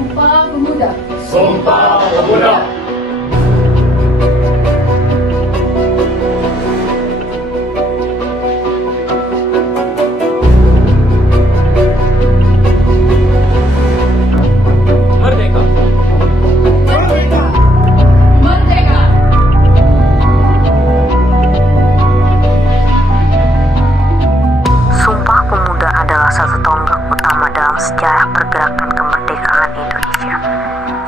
Sumpah Pemuda. Sumpah Pemuda. Merdeka. Merdeka. Merdeka. Sumpah Pemuda adalah satu tonggak utama dalam sejarah pergerakan kemerdekaan Indonesia.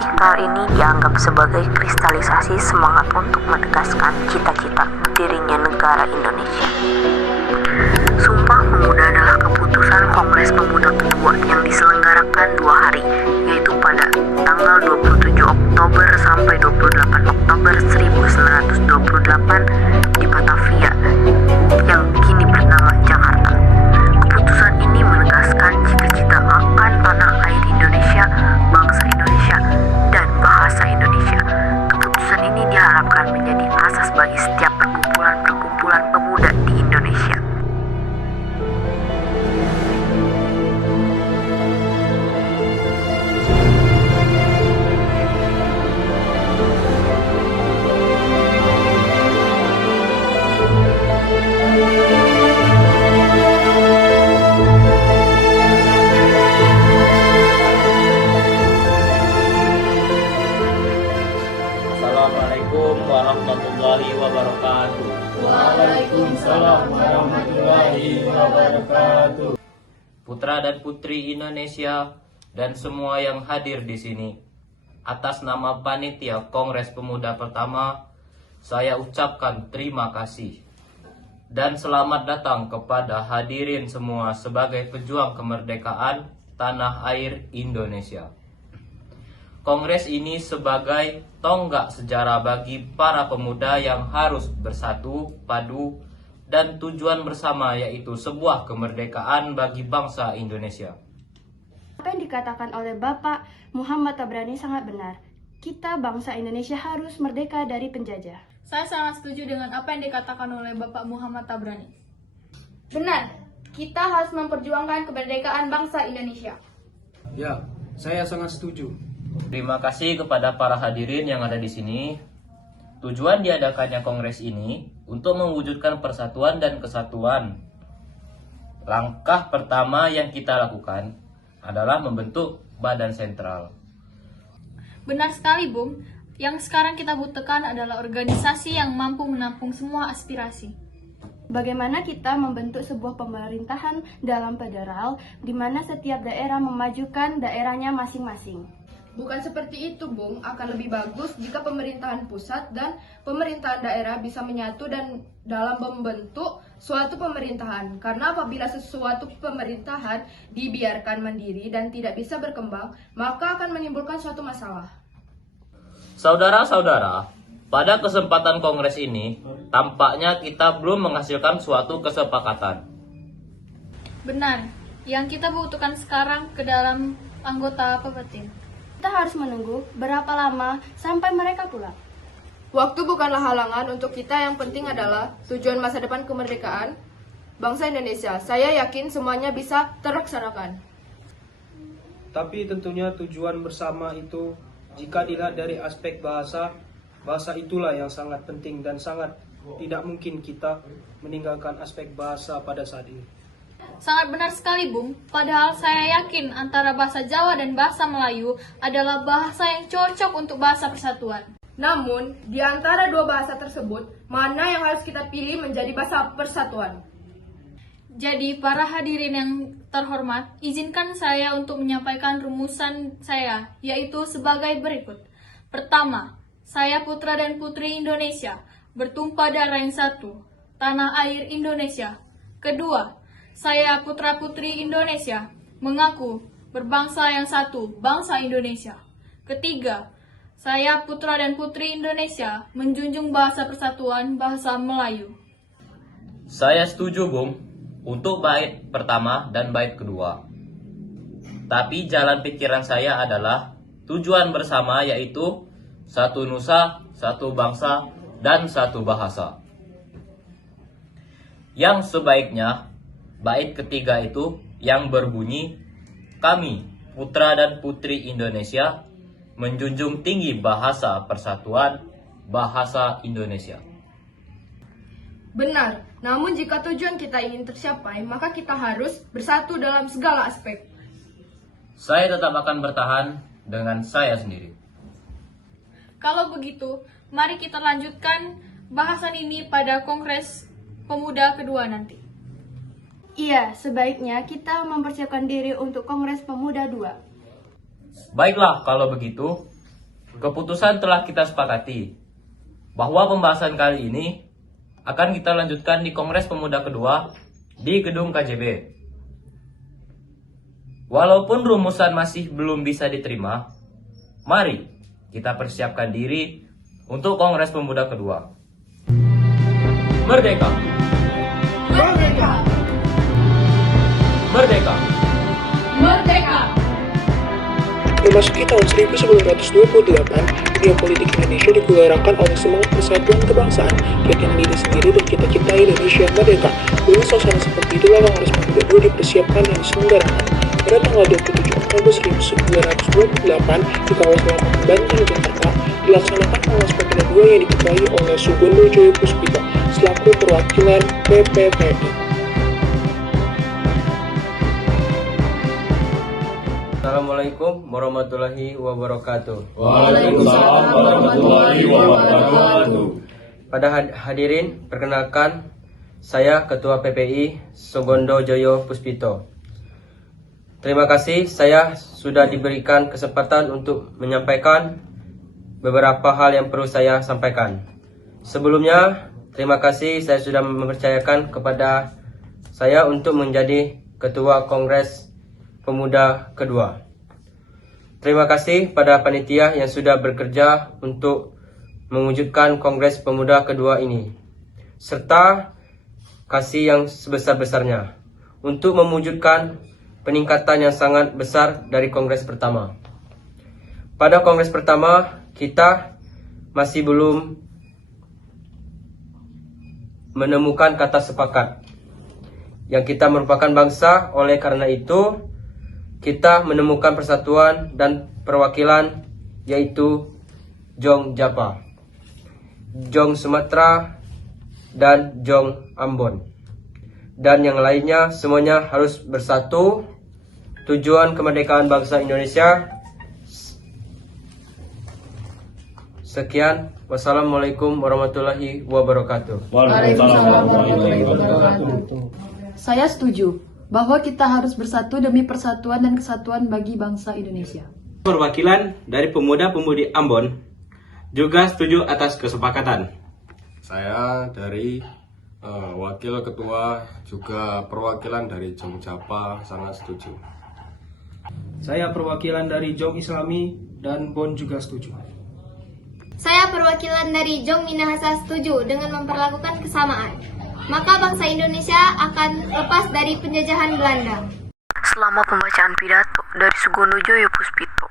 Ikrar ini dianggap sebagai kristalisasi semangat untuk menegaskan cita-cita berdirinya negara Indonesia. Sumpah Pemuda adalah keputusan Kongres Pemuda kedua yang diselenggarakan 2 hari, yaitu pada tanggal 27 Oktober sampai 28 Oktober 1928 di Batavia, yang kini bernama Jakarta. Keputusan ini menegaskan cita-cita akan tanah air Indonesia, bangsa Indonesia, dan bahasa Indonesia. Keputusan ini diharapkan menjadi asas bagi setiap perkumpulan-perkumpulan pemuda di Indonesia. Assalamualaikum warahmatullahi wabarakatuh. Waalaikumsalam warahmatullahi wabarakatuh. Putra dan putri Indonesia dan semua yang hadir di sini, atas nama panitia Kongres Pemuda pertama, saya ucapkan terima kasih dan selamat datang kepada hadirin semua sebagai pejuang kemerdekaan tanah air Indonesia. Kongres ini sebagai tonggak sejarah bagi para pemuda yang harus bersatu padu dan tujuan bersama, yaitu sebuah kemerdekaan bagi bangsa Indonesia. Apa yang dikatakan oleh Bapak Muhammad Tabrani sangat benar. Kita bangsa Indonesia harus merdeka dari penjajah. Saya sangat setuju dengan apa yang dikatakan oleh Bapak Muhammad Tabrani. Benar, kita harus memperjuangkan kemerdekaan bangsa Indonesia. Ya, saya sangat setuju. Terima kasih kepada para hadirin yang ada di sini. Tujuan diadakannya kongres ini untuk mewujudkan persatuan dan kesatuan. Langkah pertama yang kita lakukan adalah membentuk badan sentral. Benar sekali, Bung. Yang sekarang kita butuhkan adalah organisasi yang mampu menampung semua aspirasi. Bagaimana kita membentuk sebuah pemerintahan dalam federal di mana setiap daerah memajukan daerahnya masing-masing. Bukan seperti itu, Bung. Akan lebih bagus jika pemerintahan pusat dan pemerintahan daerah bisa menyatu dan dalam membentuk suatu pemerintahan. Karena apabila sesuatu pemerintahan dibiarkan mandiri dan tidak bisa berkembang, maka akan menimbulkan suatu masalah. Saudara-saudara, pada kesempatan kongres ini, tampaknya kita belum menghasilkan suatu kesepakatan. Benar, yang kita butuhkan sekarang ke dalam anggota Pepetin. Kita harus menunggu berapa lama sampai mereka pulang. Waktu bukanlah halangan untuk kita, yang penting adalah tujuan masa depan kemerdekaan bangsa Indonesia. Saya yakin semuanya bisa terlaksanakan. Tapi tentunya tujuan bersama itu, jika dilihat dari aspek bahasa itulah yang sangat penting dan sangat tidak mungkin kita meninggalkan aspek bahasa pada saat ini. Sangat benar sekali, Bung. Padahal saya yakin antara bahasa Jawa dan bahasa Melayu adalah bahasa yang cocok untuk bahasa persatuan. Namun, di antara dua bahasa tersebut, mana yang harus kita pilih menjadi bahasa persatuan? Jadi, para hadirin yang terhormat, izinkan saya untuk menyampaikan rumusan saya, yaitu sebagai berikut. Pertama, saya putra dan putri Indonesia, bertumpah darah yang satu, tanah air Indonesia. Kedua, saya putra-putri Indonesia, mengaku berbangsa yang satu, bangsa Indonesia. Ketiga, saya putra dan putri Indonesia, menjunjung bahasa persatuan, bahasa Melayu. Saya setuju, Bung, untuk bait pertama dan bait kedua. Tapi jalan pikiran saya adalah tujuan bersama, yaitu satu nusa, satu bangsa, dan satu bahasa. Yang sebaiknya bait ketiga itu yang berbunyi, kami putra dan putri Indonesia menjunjung tinggi bahasa persatuan, bahasa Indonesia. Benar, namun jika tujuan kita ingin tercapai, maka kita harus bersatu dalam segala aspek. Saya tetap akan bertahan dengan saya sendiri. Kalau begitu, mari kita lanjutkan bahasan ini pada Kongres Pemuda kedua nanti. Iya, sebaiknya kita mempersiapkan diri untuk Kongres Pemuda 2. Baiklah, kalau begitu, keputusan telah kita sepakati bahwa pembahasan kali ini akan kita lanjutkan di Kongres Pemuda kedua di Gedung KJB. Walaupun rumusan masih belum bisa diterima, mari kita persiapkan diri untuk Kongres Pemuda kedua. Merdeka! Merdeka! Merdeka! Merdeka! Memasuki tahun 1928, dunia politik Indonesia digelarakan oleh semangat persatuan kebangsaan, keyakinan diri sendiri dan cita-cita Indonesia merdeka. Dengan suasana seperti itulah Kongres Pemuda 2 dipersiapkan dan diselenggarakan. Pada tanggal 27 Oktober 1928 di kawasan Lapangan Banteng, Jakarta, dilaksanakan Kongres Pemuda 2 yang diketuai oleh Sugondo Joyo Puspito selaku perwakilan PPPI. Assalamualaikum warahmatullahi wabarakatuh. Waalaikumsalam warahmatullahi wabarakatuh. Pada hadirin, perkenalkan saya Ketua PPI Sugondo Joyo Puspito. Terima kasih saya sudah diberikan kesempatan untuk menyampaikan beberapa hal yang perlu saya sampaikan. Sebelumnya, terima kasih saya sudah mempercayakan kepada saya untuk menjadi Ketua Kongres Pemuda kedua. Terima kasih pada panitia yang sudah bekerja untuk mewujudkan Kongres Pemuda kedua ini, serta kasih yang sebesar-besarnya untuk mewujudkan peningkatan yang sangat besar dari Kongres pertama. Pada Kongres pertama, kita masih belum menemukan kata sepakat yang kita merupakan bangsa. Oleh karena itu, kita menemukan persatuan dan perwakilan, yaitu Jong Japa, Jong Sumatera, dan Jong Ambon. Dan yang lainnya semuanya harus bersatu. Tujuan kemerdekaan bangsa Indonesia. Sekian. Wassalamualaikum warahmatullahi wabarakatuh. Waalaikumsalam warahmatullahi wabarakatuh. Saya setuju bahwa kita harus bersatu demi persatuan dan kesatuan bagi bangsa Indonesia. Perwakilan dari pemuda-pemudi Ambon juga setuju atas kesepakatan. Saya dari wakil ketua juga perwakilan dari Jong Japa sangat setuju. Saya perwakilan dari Jong Islami dan Bon juga setuju. Saya perwakilan dari Jong Minahasa setuju dengan memperlakukan kesamaan. Maka bangsa Indonesia akan lepas dari penjajahan Belanda. Selama pembacaan pidato dari Sugondo Joyo Puspito,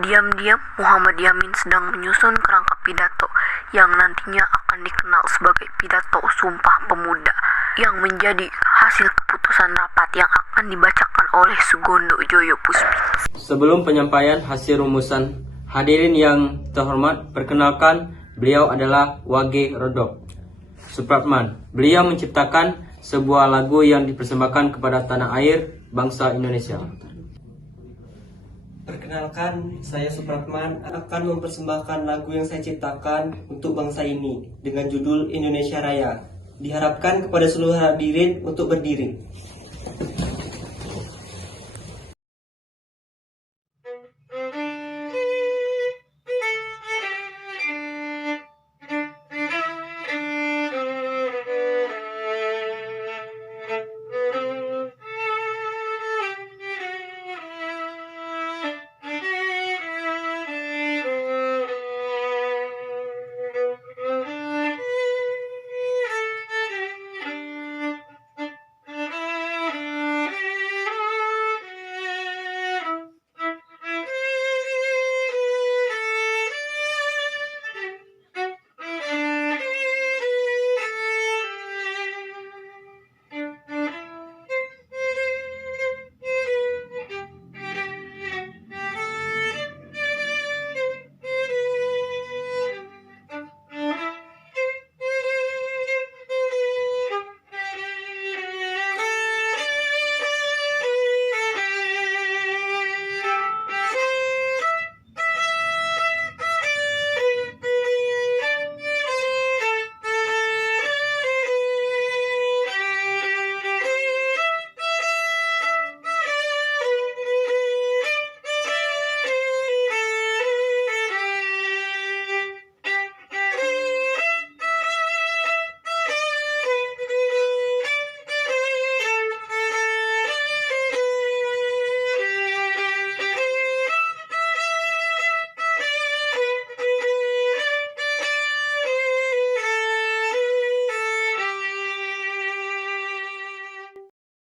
diam-diam Muhammad Yamin sedang menyusun kerangka pidato yang nantinya akan dikenal sebagai pidato Sumpah Pemuda yang menjadi hasil keputusan rapat yang akan dibacakan oleh Sugondo Joyo Puspito. Sebelum penyampaian hasil rumusan, hadirin yang terhormat, perkenalkan beliau adalah Wage Rodok Supratman. Beliau menciptakan sebuah lagu yang dipersembahkan kepada tanah air bangsa Indonesia. Perkenalkan, saya Supratman akan mempersembahkan lagu yang saya ciptakan untuk bangsa ini dengan judul Indonesia Raya. Diharapkan kepada seluruh hadirin untuk berdiri.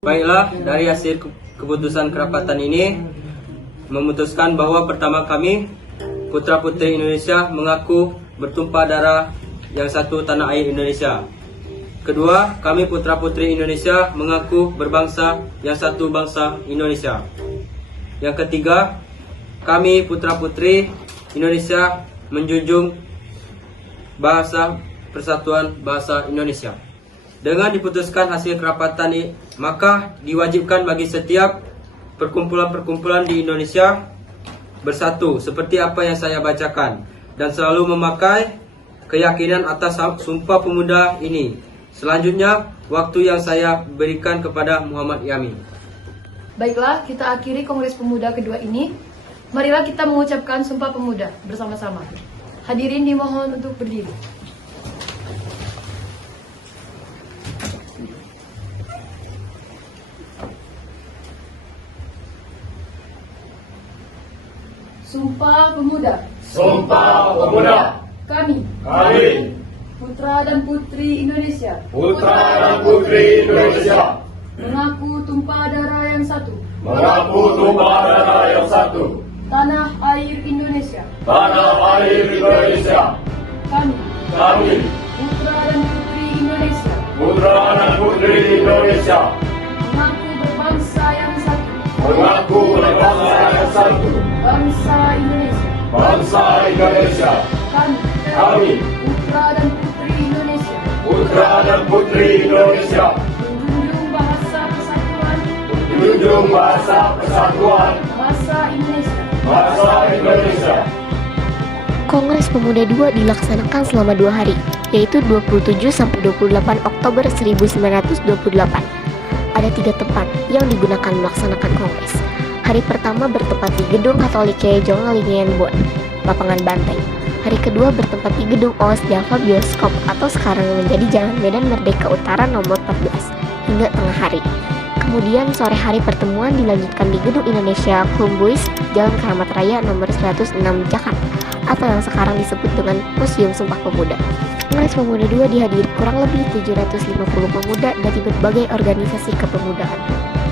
Baiklah, dari hasil keputusan kerapatan ini memutuskan bahwa pertama kami Putra Putri Indonesia mengaku bertumpah darah yang satu tanah air Indonesia. Kedua, kami Putra Putri Indonesia mengaku berbangsa yang satu bangsa Indonesia. Yang ketiga, kami Putra Putri Indonesia menjunjung bahasa persatuan bahasa Indonesia. Dengan diputuskan hasil kerapatan ini, maka diwajibkan bagi setiap perkumpulan-perkumpulan di Indonesia bersatu seperti apa yang saya bacakan dan selalu memakai keyakinan atas Sumpah Pemuda ini. Selanjutnya, waktu yang saya berikan kepada Muhammad Yamin. Baiklah, kita akhiri Kongres Pemuda kedua ini. Marilah kita mengucapkan Sumpah Pemuda bersama-sama. Hadirin dimohon untuk berdiri. Sumpah Pemuda. Sumpah Pemuda. Kami. Putra dan Putri Indonesia. Putra dan Putri Indonesia. Mengaku tumpah darah yang satu. Mengaku tumpah darah yang satu. Tanah air Indonesia. Tanah air Indonesia. Kami. Putra dan Putri Indonesia. Putra dan Putri Indonesia. Mengaku berbangsa yang satu. Mengaku berbangsa yang satu. Bangsa Indonesia. Bangsa Indonesia. Kami. Putra dan Putri Indonesia. Putra dan Putri Indonesia. Menjunjung bahasa persatuan. Menjunjung bahasa persatuan. Bahasa Indonesia. Bahasa Indonesia. Kongres Pemuda II dilaksanakan selama 2 hari, yaitu 27 sampai 28 Oktober 1928. Ada 3 tempat yang digunakan melaksanakan kongres. Hari pertama bertempat di Gedung Katolik Jonglingen Bonn, Lapangan Banteng. Hari kedua bertempat di Gedung OS Java Bioskop atau sekarang menjadi Jalan Medan Merdeka Utara nomor 14 hingga tengah hari. Kemudian sore hari pertemuan dilanjutkan di Gedung Indonesia Klumbuis, Jalan Keramat Raya nomor 106 Jakarta, atau yang sekarang disebut dengan Museum Sumpah Pemuda. Kongres Pemuda II dihadiri kurang lebih 750 pemuda dari berbagai organisasi kepemudaan.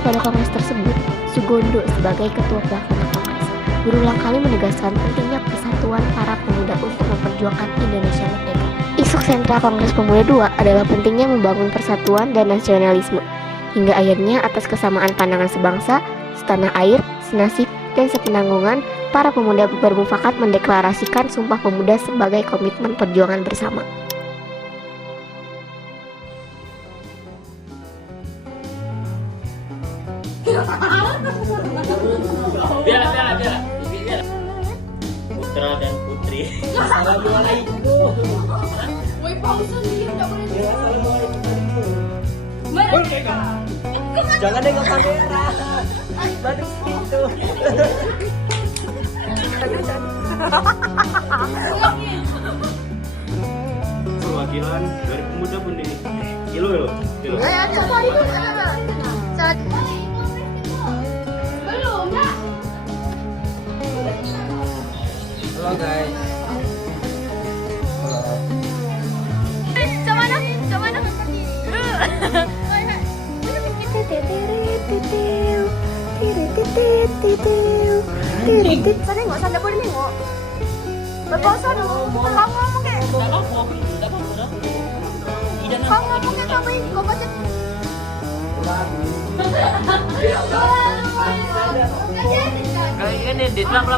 Pada kongres tersebut, Sugondo sebagai ketua pelaksana kongres berulang kali menegaskan pentingnya persatuan para pemuda untuk memperjuangkan Indonesia merdeka. Isu sentral Kongres Pemuda II adalah pentingnya membangun persatuan dan nasionalisme. Hingga akhirnya atas kesamaan pandangan sebangsa, setanah air, senasib, dan sepenanggungan, para pemuda bermufakat mendeklarasikan Sumpah Pemuda sebagai komitmen perjuangan bersama. Biar. Putra dan Putri. Assalamualaikum. Woi, pausa nih, enggak boleh. Merdeka. Jangan nengok kamera. Bagus itu. Perwakilan dari pemuda pun ini. Kilo. Belum, ya? Halo guys. Sana nengok, sana boleh nengok. Berpausa dulu. Kamu ngomong kayak. Kamu ngomong kayak kamu ini. Kau baca. Kali ini di pelan.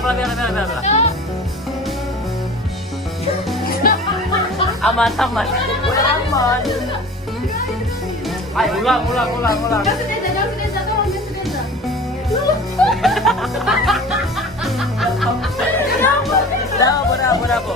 Aman. Udah aman. Ayo ulang. Kenapa?